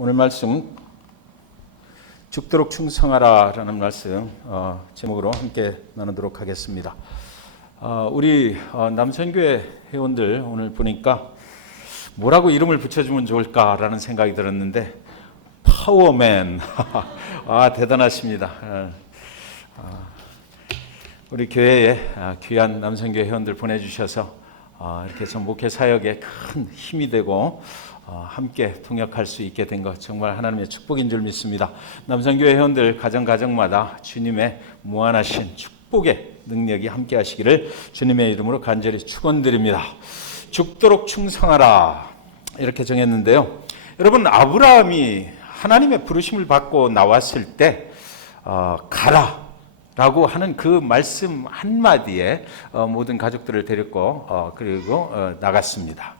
오늘 말씀 죽도록 충성하라 라는 말씀 제목으로 함께 나누도록 하겠습니다. 우리 남선교회 회원들 오늘 보니까 뭐라고 이름을 붙여주면 좋을까라는 생각이 들었는데 파워맨 대단하십니다. 우리 교회에 귀한 남선교회 회원들 보내주셔서 이렇게 해서 목회 사역에 큰 힘이 되고 함께 동역할 수 있게 된 것 정말 하나님의 축복인 줄 믿습니다. 남성교회 회원들 가정마다 주님의 무한하신 축복의 능력이 함께 하시기를 주님의 이름으로 간절히 축원드립니다. 죽도록 충성하라 이렇게 정했는데요. 여러분, 아브라함이 하나님의 부르심을 받고 나왔을 때 가라 라고 하는 그 말씀 한마디에 모든 가족들을 데리고 그리고 나갔습니다.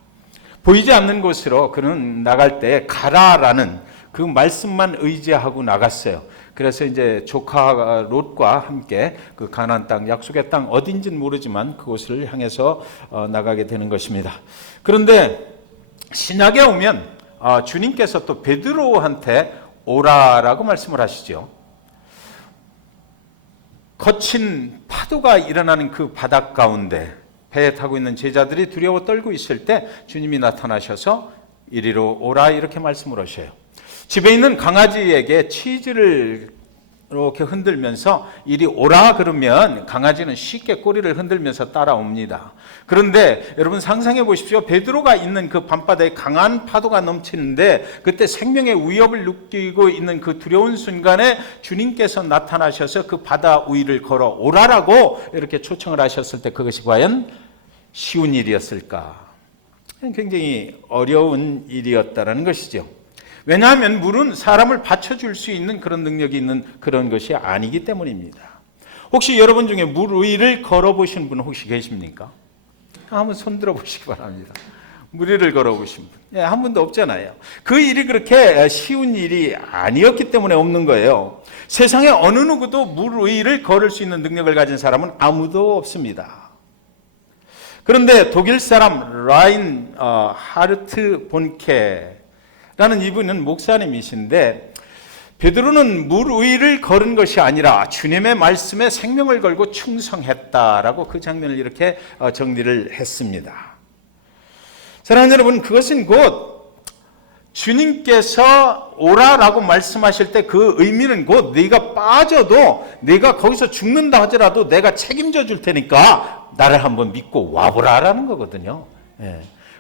보이지 않는 곳으로 그는 나갈 때 가라라는 그 말씀만 의지하고 나갔어요. 그래서 이제 조카 롯과 함께 그 가나안 땅, 약속의 땅 어딘지는 모르지만 그곳을 향해서 나가게 되는 것입니다. 그런데 신약에 오면 주님께서 또 베드로한테 오라라고 말씀을 하시죠. 거친 파도가 일어나는 그 바닷 가운데 배에 타고 있는 제자들이 두려워 떨고 있을 때 주님이 나타나셔서 이리로 오라 이렇게 말씀을 하셔요. 집에 있는 강아지에게 치즈를 이렇게 흔들면서 이리 오라 그러면 강아지는 쉽게 꼬리를 흔들면서 따라옵니다. 그런데 여러분 상상해 보십시오. 베드로가 있는 그 밤바다에 강한 파도가 넘치는데 그때 생명의 위협을 느끼고 있는 그 두려운 순간에 주님께서 나타나셔서 그 바다 위를 걸어 오라라고 이렇게 초청을 하셨을 때 그것이 과연 쉬운 일이었을까? 굉장히 어려운 일이었다는 것이죠. 왜냐하면 물은 사람을 받쳐줄 수 있는 그런 능력이 있는 그런 것이 아니기 때문입니다. 혹시 여러분 중에 물 위를 걸어보신 분 혹시 계십니까? 한번 손 들어보시기 바랍니다. 물 위를 걸어보신 분. 한 분도 없잖아요. 그 일이 그렇게 쉬운 일이 아니었기 때문에 없는 거예요. 세상에 어느 누구도 물 위를 걸을 수 있는 능력을 가진 사람은 아무도 없습니다. 그런데 독일 사람 라인 하르트 본케 라는 이분은 목사님이신데 베드로는 물 위를 걸은 것이 아니라 주님의 말씀에 생명을 걸고 충성했다라고 그 장면을 이렇게 정리를 했습니다. 사랑하는 여러분, 그것은 곧 주님께서 오라라고 말씀하실 때 그 의미는 곧 네가 빠져도 네가 거기서 죽는다 하더라도 내가 책임져 줄 테니까 나를 한번 믿고 와보라라는 거거든요.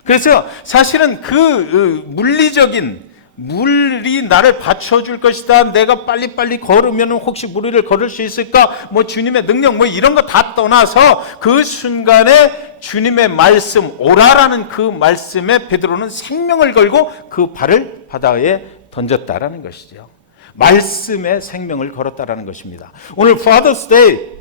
그래서 사실은 그 물리적인 물이 나를 받쳐줄 것이다. 내가 빨리빨리 걸으면 혹시 물 위를 걸을 수 있을까? 주님의 능력 이런 거 다 떠나서 그 순간에 주님의 말씀 오라라는 그 말씀에 베드로는 생명을 걸고 그 발을 바다에 던졌다라는 것이죠. 말씀에 생명을 걸었다라는 것입니다. 오늘 Father's Day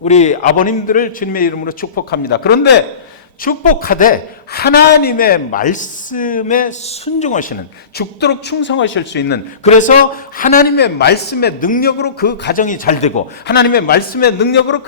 우리 아버님들을 주님의 이름으로 축복합니다. 그런데 축복하되 하나님의 말씀에 순종하시는, 죽도록 충성하실 수 있는, 그래서 하나님의 말씀의 능력으로 그 가정이 잘 되고 하나님의 말씀의 능력으로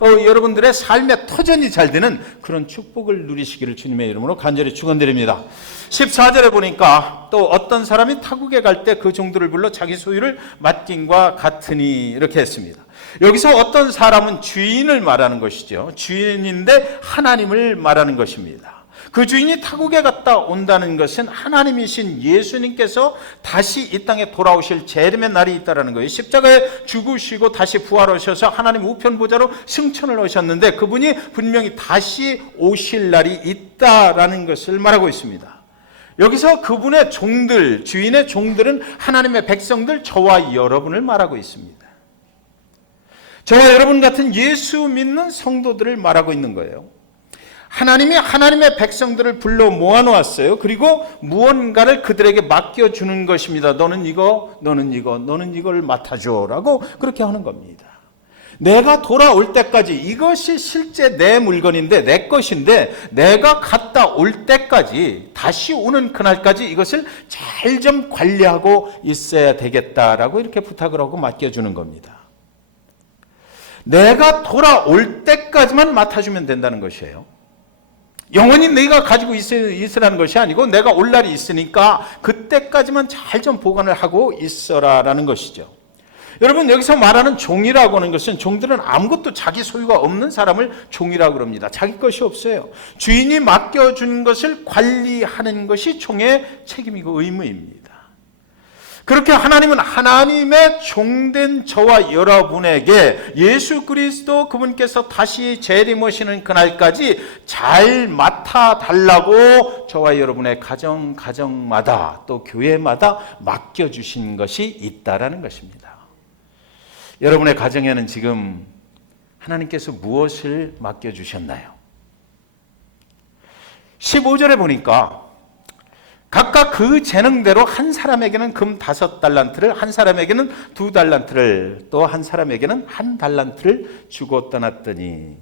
여러분들의 삶의 터전이 잘 되는 그런 축복을 누리시기를 주님의 이름으로 간절히 축원드립니다. 14절에 보니까 또 어떤 사람이 타국에 갈 때 그 종들을 불러 자기 소유를 맡김과 같으니 이렇게 했습니다. 여기서 어떤 사람은 주인을 말하는 것이죠. 주인인데 하나님을 말하는 것입니다. 그 주인이 타국에 갔다 온다는 것은 하나님이신 예수님께서 다시 이 땅에 돌아오실 재림의 날이 있다는 거예요. 십자가에 죽으시고 다시 부활하셔서 하나님 우편 보좌로 승천을 하셨는데 그분이 분명히 다시 오실 날이 있다라는 것을 말하고 있습니다. 여기서 그분의 종들, 주인의 종들은 하나님의 백성들, 저와 여러분을 말하고 있습니다. 저와 여러분 같은 예수 믿는 성도들을 말하고 있는 거예요. 하나님이 하나님의 백성들을 불러 모아놓았어요. 그리고 무언가를 그들에게 맡겨주는 것입니다. 너는 이거, 너는 이거, 너는 이걸 맡아줘라고 그렇게 하는 겁니다. 내가 돌아올 때까지 이것이 실제 내 물건인데 내 것인데 내가 갔다 올 때까지 다시 오는 그날까지 이것을 잘 좀 관리하고 있어야 되겠다라고 이렇게 부탁을 하고 맡겨주는 겁니다. 내가 돌아올 때까지만 맡아주면 된다는 것이에요. 영원히 내가 가지고 있으라는 것이 아니고 내가 올 날이 있으니까 그때까지만 잘 좀 보관을 하고 있어라라는 것이죠. 여러분, 여기서 말하는 종이라고 하는 것은 종들은 아무것도 자기 소유가 없는 사람을 종이라고 그럽니다. 자기 것이 없어요. 주인이 맡겨준 것을 관리하는 것이 종의 책임이고 의무입니다. 그렇게 하나님은 하나님의 종된 저와 여러분에게 예수 그리스도 그분께서 다시 재림하시는 그날까지 잘 맡아달라고 저와 여러분의 가정마다 또 교회마다 맡겨주신 것이 있다라는 것입니다. 여러분의 가정에는 지금 하나님께서 무엇을 맡겨주셨나요? 15절에 보니까 각각 그 재능대로 한 사람에게는 금 5달란트를, 한 사람에게는 2달란트를, 또 한 사람에게는 1달란트를 주고 떠났더니,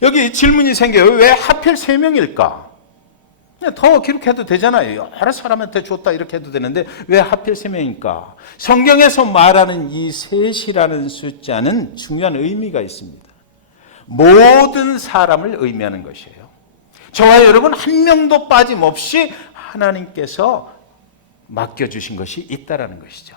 여기 질문이 생겨요. 왜 하필 3명일까? 더 기록해도 되잖아요. 여러 사람한테 줬다 이렇게 해도 되는데 왜 하필 3명일까? 성경에서 말하는 이 셋이라는 숫자는 중요한 의미가 있습니다. 모든 사람을 의미하는 것이에요. 저와 여러분 한 명도 빠짐없이 하나님께서 맡겨주신 것이 있다라는 것이죠.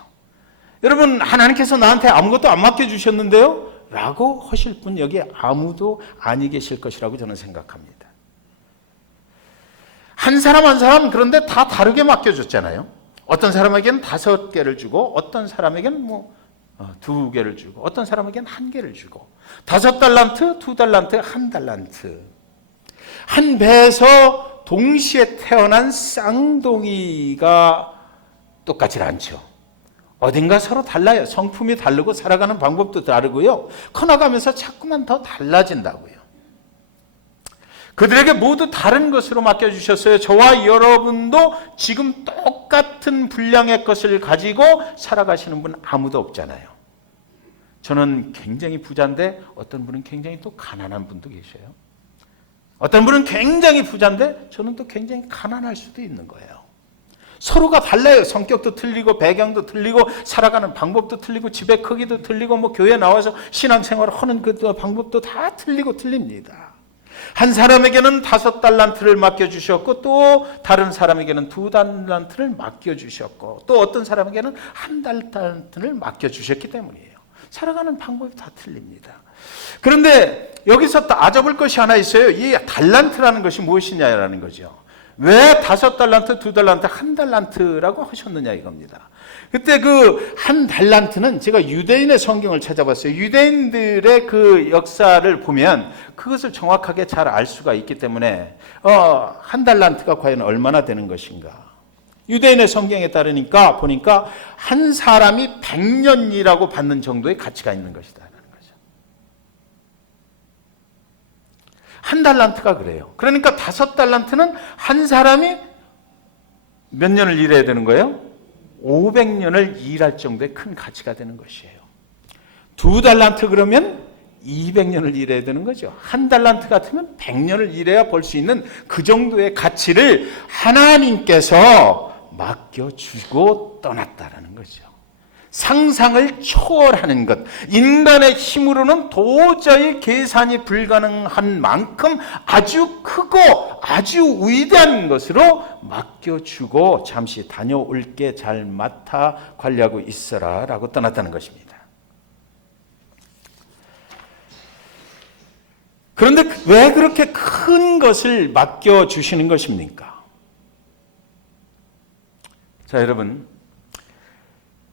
여러분, 하나님께서 나한테 아무것도 안 맡겨주셨는데요? 라고 하실 분 여기 아무도 아니 계실 것이라고 저는 생각합니다. 한 사람 한 사람 그런데 다 다르게 맡겨줬잖아요. 어떤 사람에게는 5개를 주고 어떤 사람에게는 2개를 주고 어떤 사람에게는 1개를 주고 5달란트, 2달란트, 1달란트. 한 배에서 동시에 태어난 쌍둥이가 똑같지 않죠. 어딘가 서로 달라요. 성품이 다르고 살아가는 방법도 다르고요. 커나가면서 자꾸만 더 달라진다고요. 그들에게 모두 다른 것으로 맡겨주셨어요. 저와 여러분도 지금 똑같은 분량의 것을 가지고 살아가시는 분 아무도 없잖아요. 저는 굉장히 부자인데 어떤 분은 굉장히 또 가난한 분도 계셔요. 어떤 분은 굉장히 부자인데 저는 또 굉장히 가난할 수도 있는 거예요. 서로가 달라요. 성격도 틀리고 배경도 틀리고 살아가는 방법도 틀리고 집의 크기도 틀리고 교회 나와서 신앙생활을 하는 그 방법도 다 틀리고 틀립니다. 한 사람에게는 5달란트를 맡겨주셨고 또 다른 사람에게는 2달란트를 맡겨주셨고 또 어떤 사람에게는 1달란트를 맡겨주셨기 때문이에요. 살아가는 방법이 다 틀립니다. 그런데 여기서 따져볼 것이 하나 있어요. 이 달란트라는 것이 무엇이냐라는 거죠. 왜 5달란트, 2달란트, 1달란트라고 하셨느냐 이겁니다. 그때 그 1달란트는 제가 유대인의 성경을 찾아봤어요. 유대인들의 그 역사를 보면 그것을 정확하게 잘 알 수가 있기 때문에 1달란트가 과연 얼마나 되는 것인가. 유대인의 성경에 따르니까 보니까 한 사람이 100년이라고 받는 정도의 가치가 있는 것이다. 1달란트가 그래요. 그러니까 5달란트는 한 사람이 몇 년을 일해야 되는 거예요? 500년을 일할 정도의 큰 가치가 되는 것이에요. 2달란트 그러면 200년을 일해야 되는 거죠. 1달란트 같으면 100년을 일해야 벌 수 있는 그 정도의 가치를 하나님께서 맡겨주고 떠났다라는 거죠. 상상을 초월하는 것, 인간의 힘으로는 도저히 계산이 불가능한 만큼 아주 크고 아주 위대한 것으로 맡겨주고 잠시 다녀올게 잘 맡아 관리하고 있어라 라고 떠났다는 것입니다. 그런데 왜 그렇게 큰 것을 맡겨주시는 것입니까? 자, 여러분,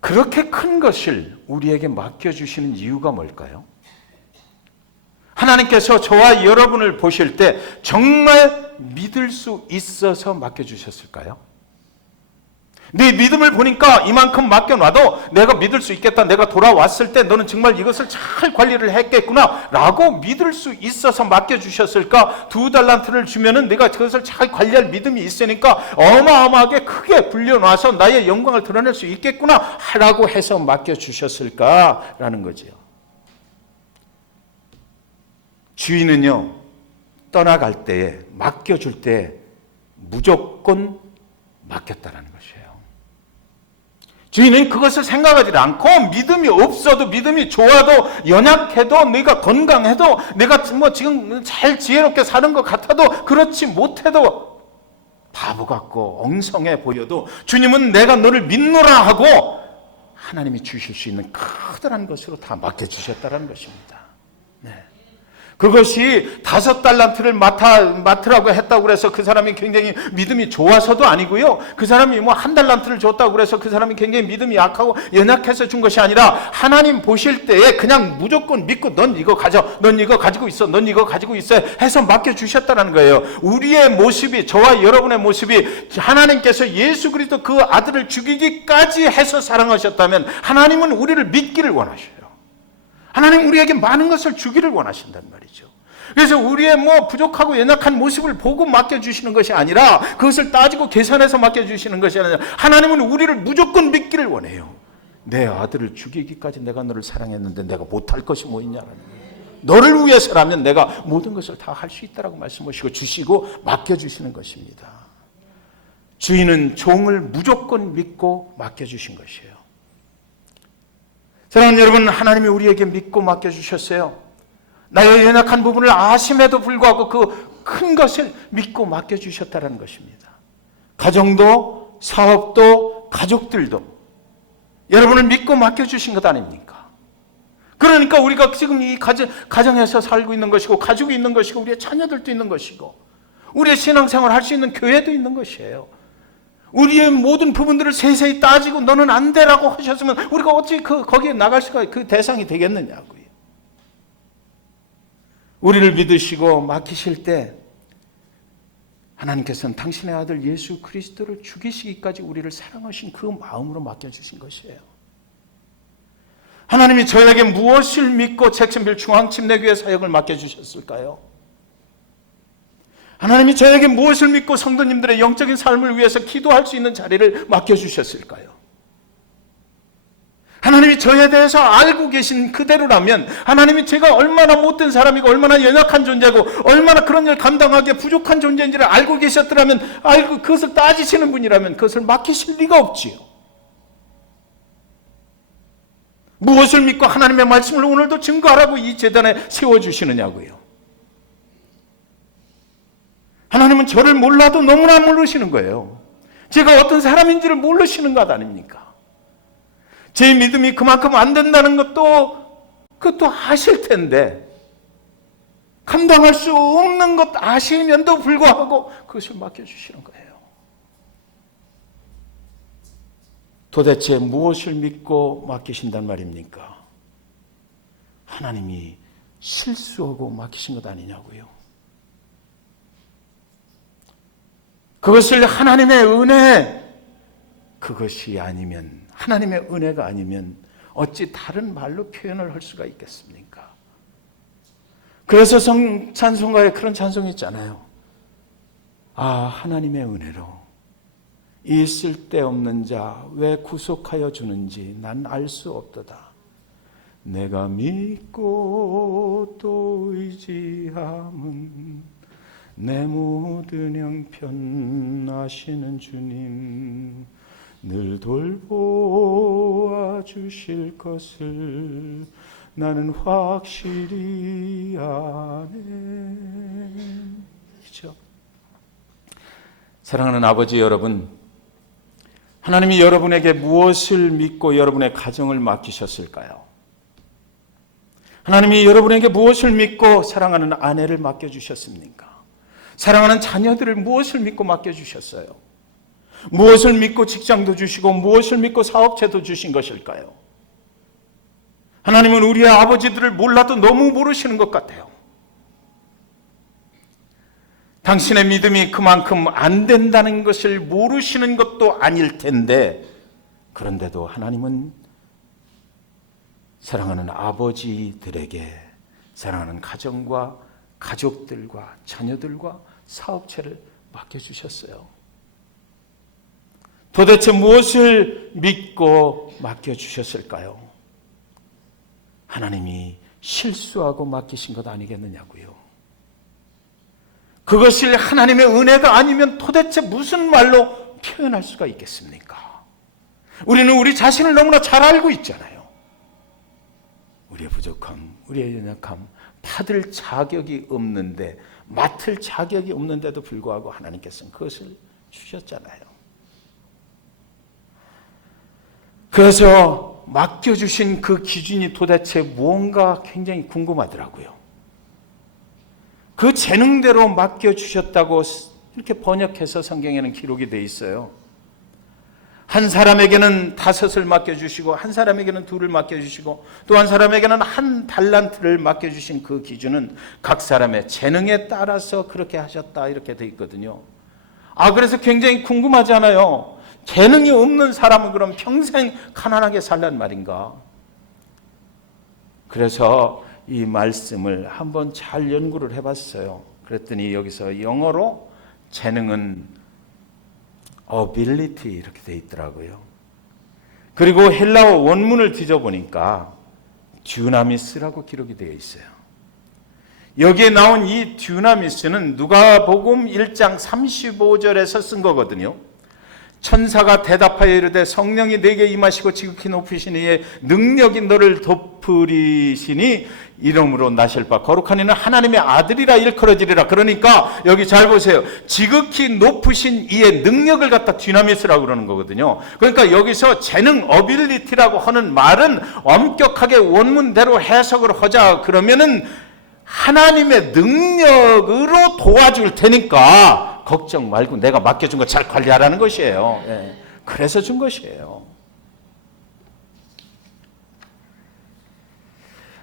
그렇게 큰 것을 우리에게 맡겨주시는 이유가 뭘까요? 하나님께서 저와 여러분을 보실 때 정말 믿을 수 있어서 맡겨주셨을까요? 네 믿음을 보니까 이만큼 맡겨놔도 내가 믿을 수 있겠다. 내가 돌아왔을 때 너는 정말 이것을 잘 관리를 했겠구나 라고 믿을 수 있어서 맡겨주셨을까? 2달란트를 주면은 내가 그것을 잘 관리할 믿음이 있으니까 어마어마하게 크게 불려놔서 나의 영광을 드러낼 수 있겠구나 라고 해서 맡겨주셨을까라는 거죠. 주인은요, 떠나갈 때에 맡겨줄 때 무조건 맡겼다라는 것이에요. 주인은 그것을 생각하지 않고 믿음이 없어도, 믿음이 좋아도, 연약해도, 내가 건강해도, 내가 뭐 지금 잘 지혜롭게 사는 것 같아도, 그렇지 못해도 바보 같고 엉성해 보여도 주님은 내가 너를 믿노라 하고 하나님이 주실 수 있는 커다란 것으로 다 맡겨주셨다는 것입니다. 네. 그것이 5달란트를 맡으라고 했다고 그래서 그 사람이 굉장히 믿음이 좋아서도 아니고요. 그 사람이 뭐 1달란트를 줬다고 그래서 그 사람이 굉장히 믿음이 약하고 연약해서 준 것이 아니라 하나님 보실 때에 그냥 무조건 믿고 넌 이거 가져, 넌 이거 가지고 있어, 넌 이거 가지고 있어 해서 맡겨주셨다는 거예요. 우리의 모습이, 저와 여러분의 모습이 하나님께서 예수 그리스도 그 아들을 죽이기까지 해서 사랑하셨다면 하나님은 우리를 믿기를 원하셔요. 하나님 우리에게 많은 것을 주기를 원하신단 말이죠. 그래서 우리의 뭐 부족하고 연약한 모습을 보고 맡겨주시는 것이 아니라 그것을 따지고 계산해서 맡겨주시는 것이 아니라 하나님은 우리를 무조건 믿기를 원해요. 내 아들을 죽이기까지 내가 너를 사랑했는데 내가 못할 것이 뭐 있냐는 거예요. 너를 위해서라면 내가 모든 것을 다 할 수 있다라고 말씀하시고 주시고 맡겨주시는 것입니다. 주인은 종을 무조건 믿고 맡겨주신 것이에요. 사랑하는 여러분, 하나님이 우리에게 믿고 맡겨주셨어요. 나의 연약한 부분을 아심에도 불구하고 그 큰 것을 믿고 맡겨주셨다는 것입니다. 가정도, 사업도, 가족들도 여러분을 믿고 맡겨주신 것 아닙니까? 그러니까 우리가 지금 이 가정에서 살고 있는 것이고, 가족이 있는 것이고, 우리의 자녀들도 있는 것이고, 우리의 신앙생활을 할 수 있는 교회도 있는 것이에요. 우리의 모든 부분들을 세세히 따지고 너는 안 되라고 하셨으면 우리가 어찌 거기에 나갈 수가, 그 대상이 되겠느냐고요. 우리를 믿으시고 맡기실 때 하나님께서는 당신의 아들 예수 그리스도를 죽이시기까지 우리를 사랑하신 그 마음으로 맡겨주신 것이에요. 하나님이 저에게 무엇을 믿고 잭슨빌 중앙침례교회 사역을 맡겨주셨을까요? 하나님이 저에게 무엇을 믿고 성도님들의 영적인 삶을 위해서 기도할 수 있는 자리를 맡겨주셨을까요? 하나님이 저에 대해서 알고 계신 그대로라면, 하나님이 제가 얼마나 못된 사람이고 얼마나 연약한 존재고 얼마나 그런 일 감당하기에 부족한 존재인지를 알고 계셨더라면, 알고 그것을 따지시는 분이라면 그것을 맡기실 리가 없지요. 무엇을 믿고 하나님의 말씀을 오늘도 증거하라고 이 제단에 세워주시느냐고요. 하나님은 저를 몰라도 너무나 모르시는 거예요. 제가 어떤 사람인지를 모르시는 것 아닙니까? 제 믿음이 그만큼 안 된다는 그것도 아실 텐데, 감당할 수 없는 것 아시면도 불구하고 그것을 맡겨주시는 거예요. 도대체 무엇을 믿고 맡기신단 말입니까? 하나님이 실수하고 맡기신 것 아니냐고요. 그것을 하나님의 은혜, 그것이 아니면, 하나님의 은혜가 아니면 어찌 다른 말로 표현을 할 수가 있겠습니까? 그래서 찬송가에 그런 찬송이 있잖아요. 아, 하나님의 은혜로 이 쓸데없는 자 왜 구속하여 주는지 난 알 수 없도다. 내가 믿고 또 의지함은 내 모든 형편 아시는 주님, 늘 돌보아 주실 것을 나는 확실히 아네. 그렇죠? 사랑하는 아버지 여러분, 하나님이 여러분에게 무엇을 믿고 여러분의 가정을 맡기셨을까요? 하나님이 여러분에게 무엇을 믿고 사랑하는 아내를 맡겨주셨습니까? 사랑하는 자녀들을 무엇을 믿고 맡겨주셨어요? 무엇을 믿고 직장도 주시고 무엇을 믿고 사업체도 주신 것일까요? 하나님은 우리의 아버지들을 몰라도 너무 모르시는 것 같아요. 당신의 믿음이 그만큼 안 된다는 것을 모르시는 것도 아닐 텐데, 그런데도 하나님은 사랑하는 아버지들에게 사랑하는 가정과 가족들과 자녀들과 사업체를 맡겨주셨어요. 도대체 무엇을 믿고 맡겨주셨을까요? 하나님이 실수하고 맡기신 것 아니겠느냐고요. 그것을 하나님의 은혜가 아니면 도대체 무슨 말로 표현할 수가 있겠습니까? 우리는 우리 자신을 너무나 잘 알고 있잖아요. 우리의 부족함, 우리의 연약함, 받을 자격이 없는데, 맡을 자격이 없는데도 불구하고 하나님께서는 그것을 주셨잖아요. 그래서 맡겨주신 그 기준이 도대체 무언가 굉장히 궁금하더라고요. 그 재능대로 맡겨주셨다고 이렇게 번역해서 성경에는 기록이 되어 있어요. 한 사람에게는 5을 맡겨주시고, 한 사람에게는 2를 맡겨주시고, 또 한 사람에게는 1달란트를 맡겨주신 그 기준은 각 사람의 재능에 따라서 그렇게 하셨다, 이렇게 되어 있거든요. 그래서 굉장히 궁금하잖아요. 재능이 없는 사람은 그럼 평생 가난하게 살란 말인가? 그래서 이 말씀을 한번 잘 연구를 해봤어요. 그랬더니 여기서 영어로 재능은 ability 이렇게 돼 있더라고요. 그리고 헬라어 원문을 뒤져보니까 듀나미스라고 기록이 되어 있어요. 여기에 나온 이 듀나미스는 누가복음 1장 35절에서 쓴 거거든요. 천사가 대답하여 이르되 성령이 내게 임하시고 지극히 높으신 이의 능력이 너를 덮으리시니 이름으로 나실 바 거룩한 이는 하나님의 아들이라 일컬어지리라. 그러니까 여기 잘 보세요. 지극히 높으신 이의 능력을 갖다 디나미스라고 그러는 거거든요. 그러니까 여기서 재능, 어빌리티라고 하는 말은 엄격하게 원문대로 해석을 하자 그러면은 하나님의 능력으로 도와줄 테니까 걱정 말고 내가 맡겨준 거 잘 관리하라는 것이에요. 그래서 준 것이에요.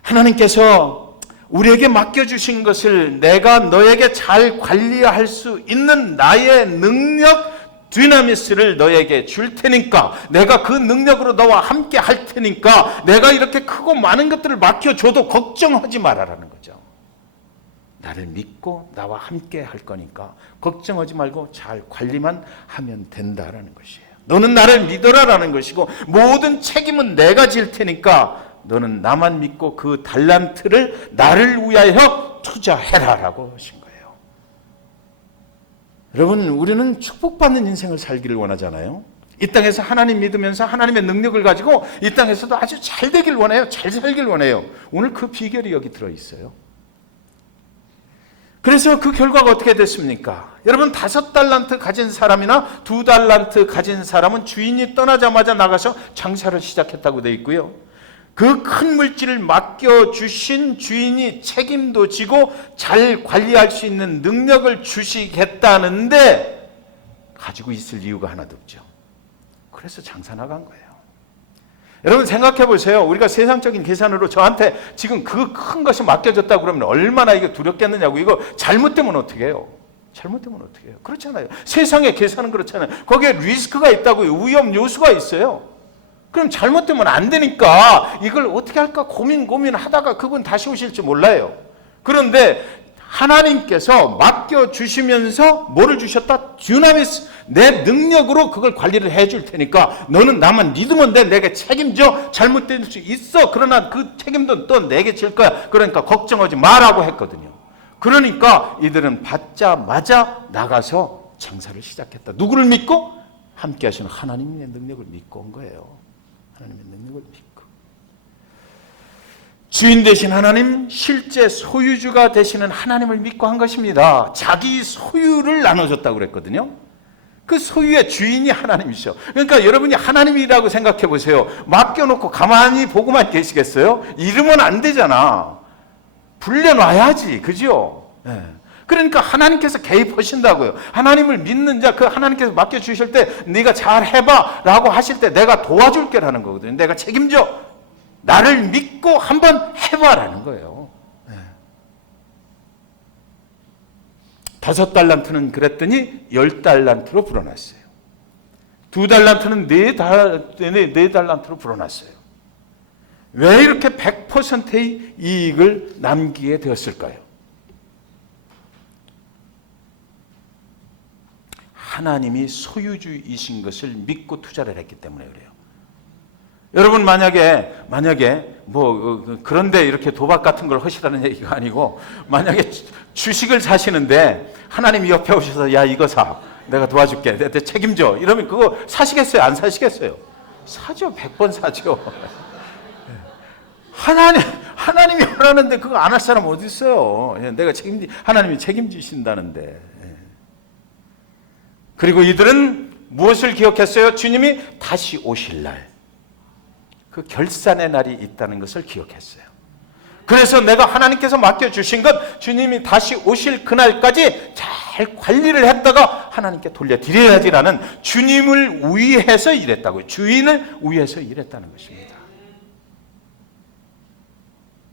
하나님께서 우리에게 맡겨주신 것을 내가 너에게 잘 관리할 수 있는 나의 능력, 디나미스를 너에게 줄 테니까, 내가 그 능력으로 너와 함께 할 테니까, 내가 이렇게 크고 많은 것들을 맡겨줘도 걱정하지 말아라는 거죠. 나를 믿고 나와 함께 할 거니까 걱정하지 말고 잘 관리만 하면 된다라는 것이에요. 너는 나를 믿어라라는 것이고, 모든 책임은 내가 질 테니까 너는 나만 믿고 그 달란트를 나를 위하여 투자해라라고 하신 거예요. 여러분, 우리는 축복받는 인생을 살기를 원하잖아요. 이 땅에서 하나님 믿으면서 하나님의 능력을 가지고 이 땅에서도 아주 잘 되길 원해요. 잘 살길 원해요. 오늘 그 비결이 여기 들어있어요. 그래서 그 결과가 어떻게 됐습니까? 여러분, 5달란트 가진 사람이나 2달란트 가진 사람은 주인이 떠나자마자 나가서 장사를 시작했다고 되어 있고요. 그 큰 물질을 맡겨주신 주인이 책임도 지고 잘 관리할 수 있는 능력을 주시겠다는데 가지고 있을 이유가 하나도 없죠. 그래서 장사 나간 거예요. 여러분 생각해 보세요. 우리가 세상적인 계산으로 저한테 지금 그 큰 것이 맡겨졌다고 그러면 얼마나 이거 두렵겠느냐고. 이거 잘못되면 어떻게 해요? 잘못되면 어떻게 해요? 그렇잖아요. 세상의 계산은 그렇잖아요. 거기에 리스크가 있다고요. 위험 요소가 있어요. 그럼 잘못되면 안 되니까 이걸 어떻게 할까 고민하다가 그분 다시 오실지 몰라요. 그런데 하나님께서 맡겨주시면서 뭐를 주셨다? 듀나미스, 내 능력으로 그걸 관리를 해줄 테니까 너는 나만 믿으면 돼. 내게 책임져. 잘못될 수 있어. 그러나 그 책임도 또 내게 질 거야. 그러니까 걱정하지 마라고 했거든요. 그러니까 이들은 받자마자 나가서 장사를 시작했다. 누구를 믿고? 함께 하시는 하나님의 능력을 믿고 온 거예요. 하나님의 능력을 믿고. 주인 되신 하나님, 실제 소유주가 되시는 하나님을 믿고 한 것입니다. 자기 소유를 나눠줬다고 그랬거든요. 그 소유의 주인이 하나님이죠. 그러니까 여러분이 하나님이라고 생각해 보세요. 맡겨놓고 가만히 보고만 계시겠어요? 이러면 안 되잖아. 불려놔야지. 그죠? 네. 그러니까 하나님께서 개입하신다고요. 하나님을 믿는 자, 그 하나님께서 맡겨주실 때 네가 잘 해봐 라고 하실 때 내가 도와줄게 라는 거거든요. 내가 책임져. 나를 믿고 한번 해봐라는 거예요. 네. 5달란트는 그랬더니 10달란트로 불어났어요. 2달란트는 4달란트로 불어났어요. 왜 이렇게 100%의 이익을 남기게 되었을까요? 하나님이 소유주이신 것을 믿고 투자를 했기 때문에 그래요. 여러분 만약에 뭐 그런데 이렇게 도박 같은 걸 하시라는 얘기가 아니고, 만약에 주식을 사시는데 하나님이 옆에 오셔서 야 이거 사, 내가 도와줄게, 내 책임져 이러면 그거 사시겠어요? 안 사시겠어요? 사죠. 100번 사죠. 하나님이 하라는데 그거 안 할 사람 어디 있어요? 하나님이 책임지신다는데. 그리고 이들은 무엇을 기억했어요? 주님이 다시 오실 날, 그 결산의 날이 있다는 것을 기억했어요. 그래서 내가 하나님께서 맡겨주신 것, 주님이 다시 오실 그날까지 잘 관리를 했다가 하나님께 돌려드려야지라는, 주님을 위해서 일했다고요. 주인을 위해서 일했다는 것입니다.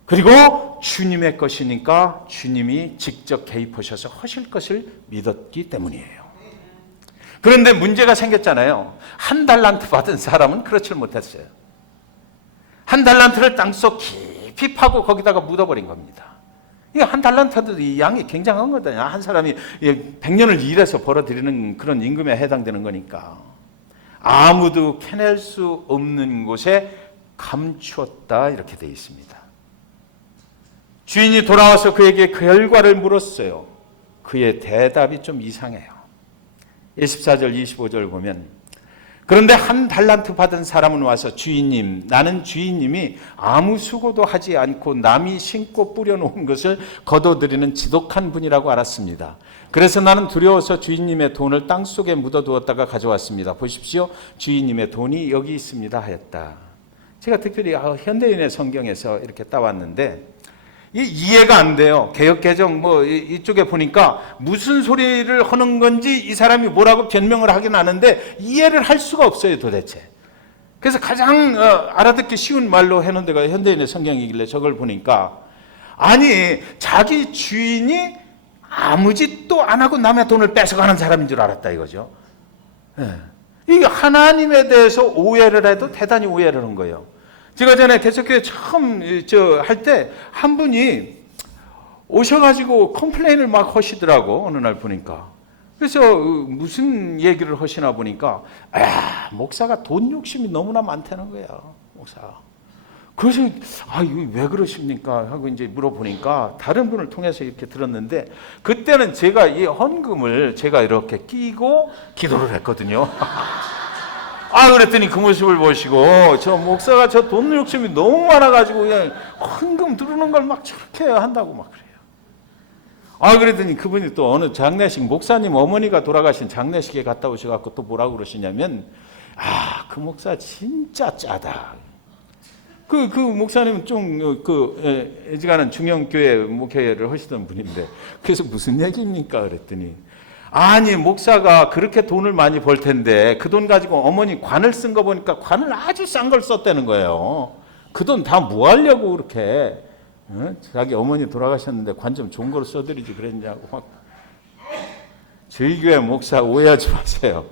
그리고 주님의 것이니까 주님이 직접 개입하셔서 하실 것을 믿었기 때문이에요. 그런데 문제가 생겼잖아요. 1달란트 받은 사람은 그렇지 못했어요. 1달란트를 땅속 깊이 파고 거기다가 묻어버린 겁니다. 이 1달란트도 이 양이 굉장한 거거든요. 한 사람이 100년을 일해서 벌어들이는 그런 임금에 해당되는 거니까. 아무도 캐낼 수 없는 곳에 감추었다, 이렇게 되어 있습니다. 주인이 돌아와서 그에게 그 결과를 물었어요. 그의 대답이 좀 이상해요. 24절 25절 보면, 그런데 1달란트 받은 사람은 와서, 주인님, 나는 주인님이 아무 수고도 하지 않고 남이 심고 뿌려놓은 것을 거둬들이는 지독한 분이라고 알았습니다. 그래서 나는 두려워서 주인님의 돈을 땅속에 묻어두었다가 가져왔습니다. 보십시오, 주인님의 돈이 여기 있습니다 하였다. 제가 특별히 현대인의 성경에서 이렇게 따왔는데 이해가 안 돼요. 개역개정 이쪽에 보니까 무슨 소리를 하는 건지 이 사람이 뭐라고 변명을 하긴 하는데 이해를 할 수가 없어요, 도대체. 그래서 가장 알아듣기 쉬운 말로 해놓은 데가 현대인의 성경이길래 저걸 보니까, 아니 자기 주인이 아무 짓도 안 하고 남의 돈을 뺏어가는 사람인 줄 알았다 이거죠. 이게 하나님에 대해서 오해를 해도 대단히 오해를 한 거예요. 제가 전에 개척교회 처음 할 때 한 분이 오셔가지고 컴플레인을 막 하시더라고, 어느 날 보니까. 그래서 무슨 얘기를 하시나 보니까, 목사가 돈 욕심이 너무나 많다는 거예요, 목사가. 그래서 이거 왜 그러십니까 하고 이제 물어보니까 다른 분을 통해서 이렇게 들었는데, 그때는 제가 이 헌금을 제가 이렇게 끼고 기도를 했거든요. 그랬더니 그 모습을 보시고, 저 목사가 저 돈 욕심이 너무 많아가지고 그냥 헌금 들어오는 걸 막 저렇게 한다고 막 그래요. 그랬더니 그분이 또 어느 장례식, 목사님 어머니가 돌아가신 장례식에 갔다 오셔갖고 또 뭐라고 그러시냐면, 그 목사 진짜 짜다. 그 목사님은 좀 애지간한 중형교회 목회를 하시던 분인데, 그래서 무슨 얘기입니까? 그랬더니, 아니 목사가 그렇게 돈을 많이 벌 텐데 그 돈 가지고 어머니 관을 쓴 거 보니까 관을 아주 싼 걸 썼다는 거예요. 그 돈 다 뭐 하려고 그렇게, 자기 어머니 돌아가셨는데 관 좀 좋은 걸 써드리지 그랬냐고 막. 저희 교회 목사 오해하지 마세요.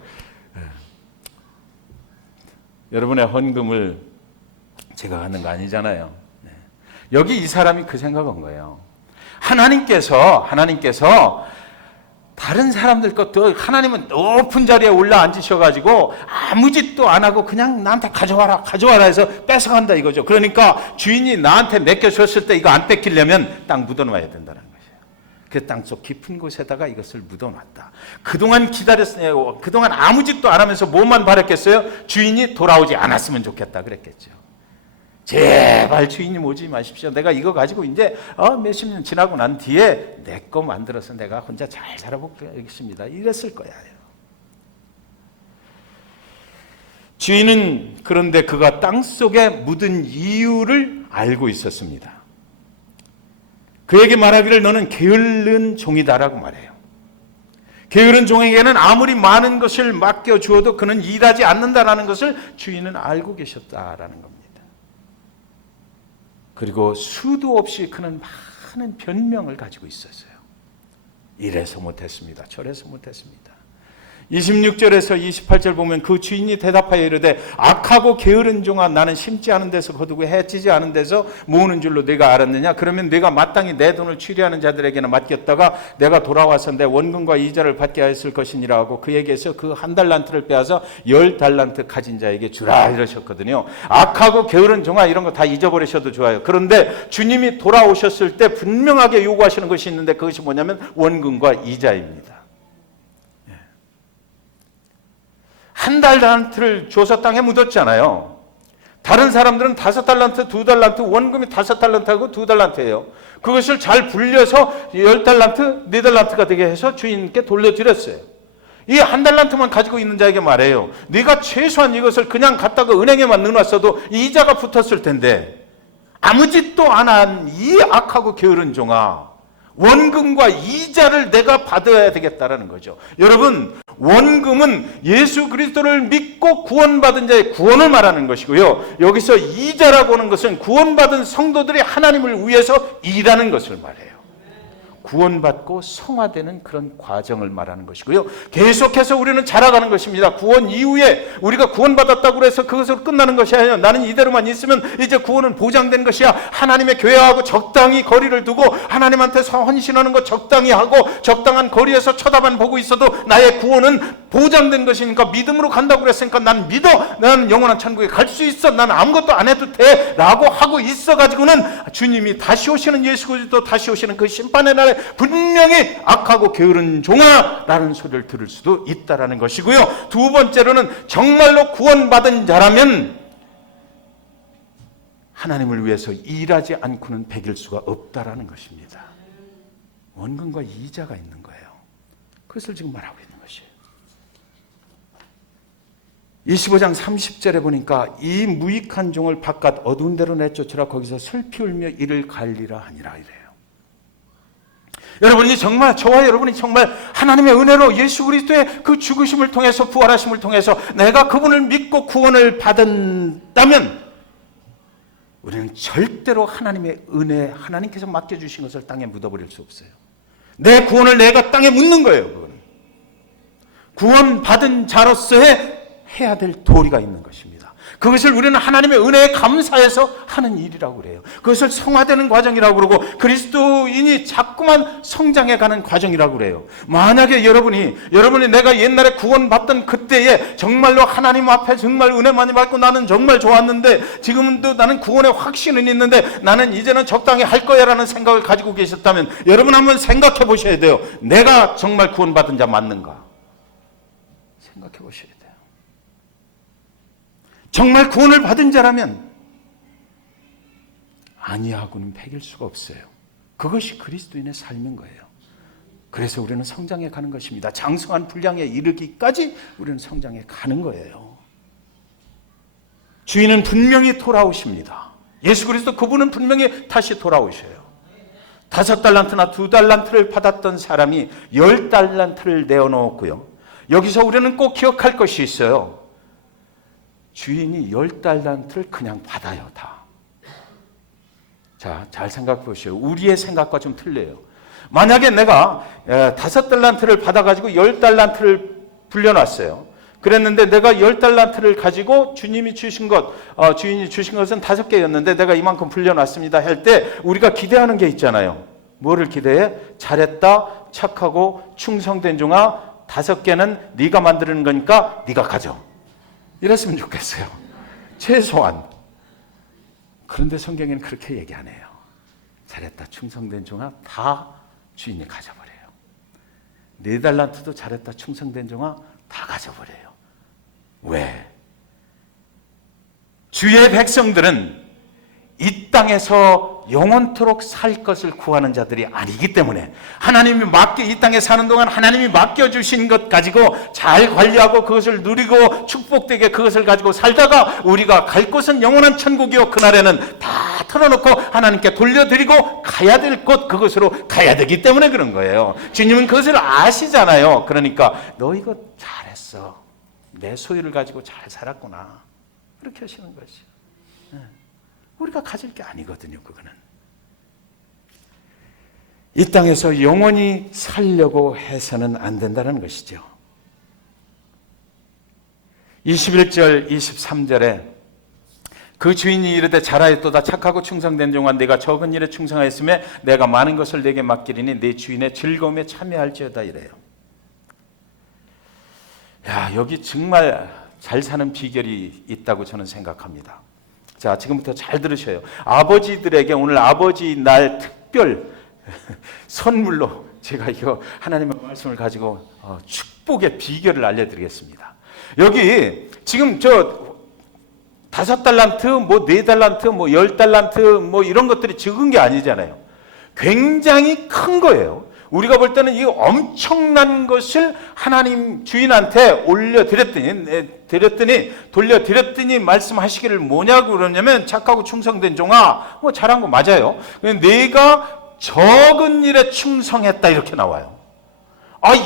여러분의 헌금을 제가 하는 거 아니잖아요. 여기 이 사람이 그 생각한 거예요. 하나님께서 다른 사람들 것도, 하나님은 높은 자리에 올라 앉으셔가지고 아무 짓도 안 하고 그냥 나한테 가져와라 해서 뺏어간다 이거죠. 그러니까 주인이 나한테 맡겨줬을 때 이거 안 뺏기려면 땅 묻어놔야 된다는 것이에요. 그 땅속 깊은 곳에다가 이것을 묻어놨다. 그동안 기다렸어요. 그동안 아무 짓도 안 하면서 뭐만 바랬겠어요? 주인이 돌아오지 않았으면 좋겠다 그랬겠죠. 제발 주인님 오지 마십시오. 내가 이거 가지고 이제 몇십 년 지나고 난 뒤에 내 거 만들어서 내가 혼자 잘 살아보겠습니다. 이랬을 거야. 주인은 그런데 그가 땅속에 묻은 이유를 알고 있었습니다. 그에게 말하기를 너는 게으른 종이다라고 말해요. 게으른 종에게는 아무리 많은 것을 맡겨주어도 그는 일하지 않는다라는 것을 주인은 알고 계셨다라는 겁니다. 그리고 수도 없이 그는 많은 변명을 가지고 있었어요. 이래서 못했습니다. 저래서 못했습니다. 26절에서 28절 보면 그 주인이 대답하여 이르되 악하고 게으른 종아, 나는 심지 않은 데서 거두고 해치지 않은 데서 모으는 줄로 네가 알았느냐? 그러면 네가 마땅히 내 돈을 취리하는 자들에게는 맡겼다가 내가 돌아와서 내 원금과 이자를 받게 하였을 것이니라 하고 그에게서 그 1달란트를 빼앗아 10달란트 가진 자에게 주라 이러셨거든요. 악하고 게으른 종아, 이런 거 다 잊어버리셔도 좋아요. 그런데 주님이 돌아오셨을 때 분명하게 요구하시는 것이 있는데 그것이 뭐냐면 원금과 이자입니다. 1달란트를 줘서 땅에 묻었잖아요. 다른 사람들은 5달란트, 2달란트, 원금이 5달란트하고 2달란트예요. 그것을 잘 불려서 10달란트, 4달란트가 되게 해서 주인께 돌려드렸어요. 이 1달란트만 가지고 있는 자에게 말해요. 네가 최소한 이것을 그냥 갖다가 은행에만 넣어놨어도 이자가 붙었을 텐데 아무 짓도 안 한 이 악하고 게으른 종아, 원금과 이자를 내가 받아야 되겠다라는 거죠. 여러분, 원금은 예수 그리스도를 믿고 구원받은 자의 구원을 말하는 것이고요. 여기서 이자라고 하는 것은 구원받은 성도들이 하나님을 위해서 일하는 것을 말해요. 구원받고 성화되는 그런 과정을 말하는 것이고요. 계속해서 우리는 자라가는 것입니다. 구원 이후에 우리가 구원받았다고 해서 그것으로 끝나는 것이 아니에요. 나는 이대로만 있으면 이제 구원은 보장된 것이야. 하나님의 교회하고 적당히 거리를 두고 하나님한테 헌신하는 것 적당히 하고 적당한 거리에서 쳐다만 보고 있어도 나의 구원은 보장된 것이니까 믿음으로 간다고 그랬으니까 난 믿어. 나는 영원한 천국에 갈 수 있어. 난 아무것도 안 해도 돼. 라고 하고 있어가지고는 주님이 다시 오시는 예수 그리스도 다시 오시는 그 심판의 날에 분명히 악하고 게으른 종아 라는 소리를 들을 수도 있다라는 것이고요. 두 번째로는 정말로 구원받은 자라면 하나님을 위해서 일하지 않고는 배길 수가 없다라는 것입니다. 원금과 이자가 있는 거예요. 그것을 지금 말하고 있는 것이에요. 25장 30절에 보니까 이 무익한 종을 바깥 어두운 데로 내쫓으라. 거기서 슬피 울며 이를 갈리라 하니라 이래요. 여러분이 정말, 저와 여러분이 정말 하나님의 은혜로 예수 그리스도의 그 죽으심을 통해서 부활하심을 통해서 내가 그분을 믿고 구원을 받았다면 우리는 절대로 하나님의 은혜, 하나님께서 맡겨주신 것을 땅에 묻어버릴 수 없어요. 내 구원을 내가 땅에 묻는 거예요. 그건 구원받은 자로서의 해야 될 도리가 있는 것입니다. 그것을 우리는 하나님의 은혜에 감사해서 하는 일이라고 그래요. 그것을 성화되는 과정이라고 그러고 그리스도인이 자꾸만 성장해가는 과정이라고 그래요. 만약에 여러분이 내가 옛날에 구원받던 그때에 정말로 하나님 앞에 정말 은혜 많이 받고 나는 정말 좋았는데 지금도 나는 구원의 확신은 있는데 나는 이제는 적당히 할 거야 라는 생각을 가지고 계셨다면 여러분 한번 생각해 보셔야 돼요. 내가 정말 구원받은 자 맞는가? 생각해 보셔야 돼요. 정말 구원을 받은 자라면 아니하고는 배길 수가 없어요. 그것이 그리스도인의 삶인 거예요. 그래서 우리는 성장해 가는 것입니다. 장성한 분량에 이르기까지 우리는 성장해 가는 거예요. 주인은 분명히 돌아오십니다. 예수 그리스도 그분은 분명히 다시 돌아오셔요. 5달란트나 2달란트를 받았던 사람이 10달란트를 내어놓았고요. 여기서 우리는 꼭 기억할 것이 있어요. 주인이 10달란트를 그냥 받아요, 다. 자, 잘 생각해 보세요. 우리의 생각과 좀 틀려요. 만약에 내가 5달란트를 받아가지고 10달란트를 불려놨어요. 그랬는데 내가 10달란트를 가지고 주인이 주신 것은 5개였는데 내가 이만큼 불려놨습니다 할 때 우리가 기대하는 게 있잖아요. 뭐를 기대해? 잘했다, 착하고 충성된 종아, 5개는 네가 만드는 거니까 네가 가져. 이랬으면 좋겠어요. 최소한. 그런데 성경에는 그렇게 얘기 안 해요. 잘했다, 충성된 종아, 다 주인이 가져버려요. 4달란트도 잘했다, 충성된 종아, 다 가져버려요. 왜? 주의 백성들은 이 땅에서 영원토록 살 것을 구하는 자들이 아니기 때문에 하나님이 이 땅에 사는 동안 하나님이 맡겨주신 것 가지고 잘 관리하고 그것을 누리고 축복되게 그것을 가지고 살다가 우리가 갈 곳은 영원한 천국이요 그날에는 다 털어놓고 하나님께 돌려드리고 가야 될 곳 그것으로 가야 되기 때문에 그런 거예요. 주님은 그것을 아시잖아요. 그러니까 너 이거 잘했어. 내 소유를 가지고 잘 살았구나. 그렇게 하시는 것이죠. 우리가 가질 게 아니거든요, 그거는. 이 땅에서 영원히 살려고 해서는 안 된다는 것이죠. 21절, 23절에 그 주인이 이르되 잘하였도다 착하고 충성된 종아 네가 적은 일에 충성하였으며 내가 많은 것을 내게 맡기리니 내 주인의 즐거움에 참여할지어다 이래요. 야, 여기 정말 잘 사는 비결이 있다고 저는 생각합니다. 자, 지금부터 잘 들으셔요. 아버지들에게 오늘 아버지 날 특별 선물로 제가 이거 하나님의 말씀을 가지고 축복의 비결을 알려드리겠습니다. 여기 지금 저 5달란트, 뭐 4달란트, 뭐 10달란트 뭐 이런 것들이 적은 게 아니잖아요. 굉장히 큰 거예요. 우리가 볼 때는 이 엄청난 것을 하나님 주인한테 돌려드렸더니 말씀하시기를 뭐냐고 그러냐면 착하고 충성된 종아, 뭐 잘한 거 맞아요. 내가 적은 일에 충성했다 이렇게 나와요.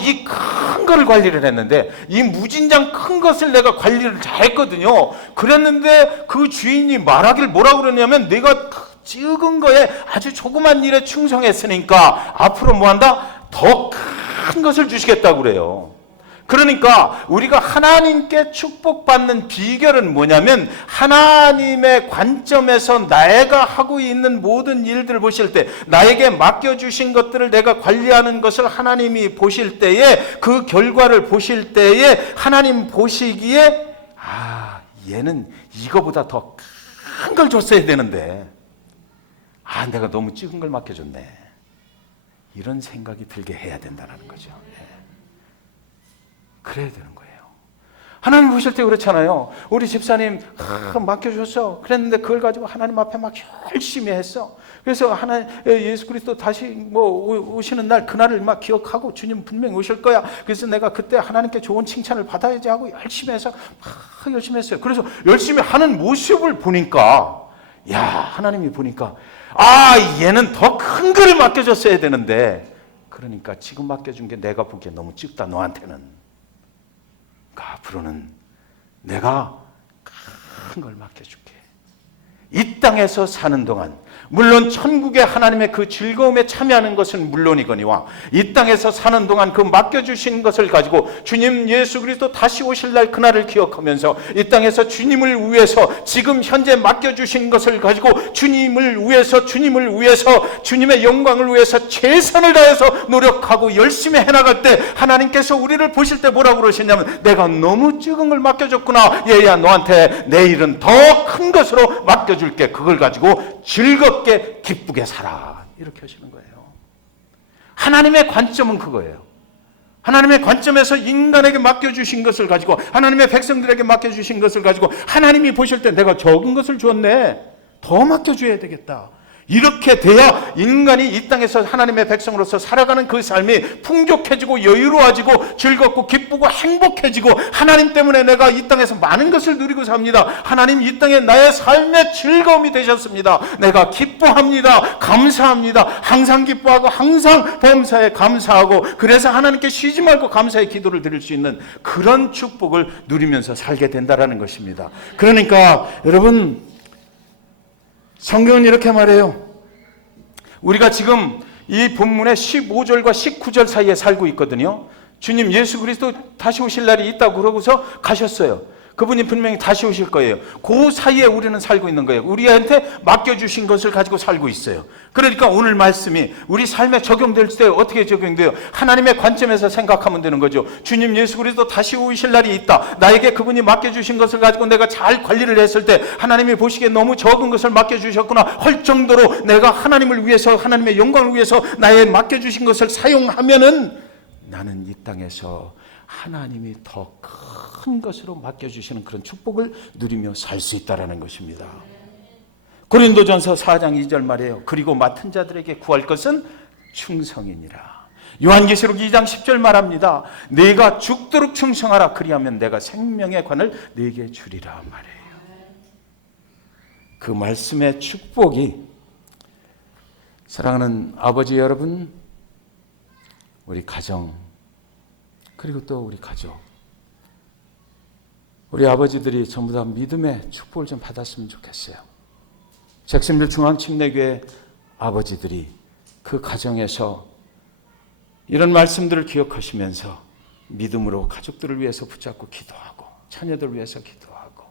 이 큰 거를 관리를 했는데, 이 무진장 큰 것을 내가 관리를 잘했거든요. 그랬는데 그 주인이 말하길 뭐라고 그러냐면 내가 적은 거에 아주 조그만 일에 충성했으니까 앞으로 뭐 한다? 더 큰 것을 주시겠다고 그래요. 그러니까 우리가 하나님께 축복받는 비결은 뭐냐면, 하나님의 관점에서 내가 하고 있는 모든 일들을 보실 때, 나에게 맡겨주신 것들을 내가 관리하는 것을 하나님이 보실 때에, 그 결과를 보실 때에 하나님 보시기에 얘는 이거보다 더 큰 걸 줬어야 되는데 내가 너무 적은 걸 맡겨줬네, 이런 생각이 들게 해야 된다는 거죠. 그래야 되는 거예요. 하나님 보실 때 그렇잖아요. 우리 집사님 맡겨줬어. 그랬는데 그걸 가지고 하나님 앞에 막 열심히 했어. 그래서 하나님 예수 그리스도 다시 뭐 오시는 날, 그날을 막 기억하고 주님 분명히 오실 거야. 그래서 내가 그때 하나님께 좋은 칭찬을 받아야지 하고 열심히 해서 막 열심히 했어요. 그래서 열심히 하는 모습을 보니까, 하나님이 보니까 얘는 더 큰 거를 맡겨줬어야 되는데, 그러니까 지금 맡겨준 게 내가 보기에 너무 적다, 너한테는. 앞으로는 내가 큰 걸 맡겨줄게. 이 땅에서 사는 동안, 물론 천국의 하나님의 그 즐거움에 참여하는 것은 물론이거니와, 이 땅에서 사는 동안 그 맡겨주신 것을 가지고 주님 예수 그리스도 다시 오실 날 그날을 기억하면서, 이 땅에서 주님을 위해서 지금 현재 맡겨주신 것을 가지고 주님을 위해서 주님의 영광을 위해서 최선을 다해서 노력하고 열심히 해나갈 때, 하나님께서 우리를 보실 때 뭐라고 그러시냐면, 내가 너무 적은 걸 맡겨줬구나, 얘야 너한테 내일은 더 큰 것으로 맡겨줄게. 그걸 가지고 즐겁게 기쁘게 살아, 이렇게 하시는 거예요. 하나님의 관점은 그거예요. 하나님의 관점에서 인간에게 맡겨주신 것을 가지고, 하나님의 백성들에게 맡겨주신 것을 가지고 하나님이 보실 때 내가 적은 것을 줬네, 더 맡겨줘야 되겠다, 이렇게 돼야 인간이 이 땅에서 하나님의 백성으로서 살아가는 그 삶이 풍족해지고 여유로워지고 즐겁고 기쁘고 행복해지고, 하나님 때문에 내가 이 땅에서 많은 것을 누리고 삽니다. 하나님 이 땅에 나의 삶의 즐거움이 되셨습니다. 내가 기뻐합니다. 감사합니다. 항상 기뻐하고 항상 범사에 감사하고, 그래서 하나님께 쉬지 말고 감사의 기도를 드릴 수 있는 그런 축복을 누리면서 살게 된다는 것입니다. 그러니까 여러분, 성경은 이렇게 말해요. 우리가 지금 이 본문의 15절과 19절 사이에 살고 있거든요. 주님 예수 그리스도 다시 오실 날이 있다고 그러고서 가셨어요. 그분이 분명히 다시 오실 거예요. 그 사이에 우리는 살고 있는 거예요. 우리한테 맡겨주신 것을 가지고 살고 있어요. 그러니까 오늘 말씀이 우리 삶에 적용될 때 어떻게 적용돼요? 하나님의 관점에서 생각하면 되는 거죠. 주님 예수 그리스도 다시 오실 날이 있다. 나에게 그분이 맡겨주신 것을 가지고 내가 잘 관리를 했을 때, 하나님이 보시기에 너무 적은 것을 맡겨주셨구나 할 정도로 내가 하나님을 위해서, 하나님의 영광을 위해서 나의 맡겨주신 것을 사용하면은, 나는 이 땅에서 하나님이 더 큰 것으로 맡겨주시는 그런 축복을 누리며 살 수 있다는 것입니다. 고린도전서 4장 2절 말이에요. 그리고 맡은 자들에게 구할 것은 충성이니라. 요한계시록 2장 10절 말합니다. 내가 죽도록 충성하라. 그리하면 내가 생명의 관을 네게 주리라 말해요. 그 말씀의 축복이, 사랑하는 아버지 여러분, 우리 가정, 그리고 또 우리 가족, 우리 아버지들이 전부 다 믿음의 축복을 좀 받았으면 좋겠어요. 잭슨빌 중앙침례교회 아버지들이 그 가정에서 이런 말씀들을 기억하시면서 믿음으로 가족들을 위해서 붙잡고 기도하고, 자녀들을 위해서 기도하고,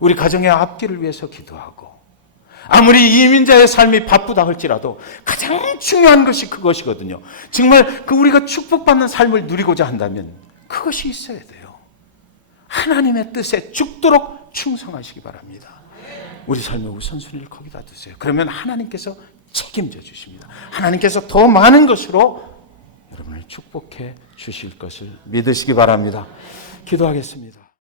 우리 가정의 앞길을 위해서 기도하고, 아무리 이민자의 삶이 바쁘다 할지라도 가장 중요한 것이 그것이거든요. 정말 그 우리가 축복받는 삶을 누리고자 한다면 그것이 있어야 돼요. 하나님의 뜻에 죽도록 충성하시기 바랍니다. 우리 삶의 우선순위를 거기다 두세요. 그러면 하나님께서 책임져 주십니다. 하나님께서 더 많은 것으로 여러분을 축복해 주실 것을 믿으시기 바랍니다. 기도하겠습니다.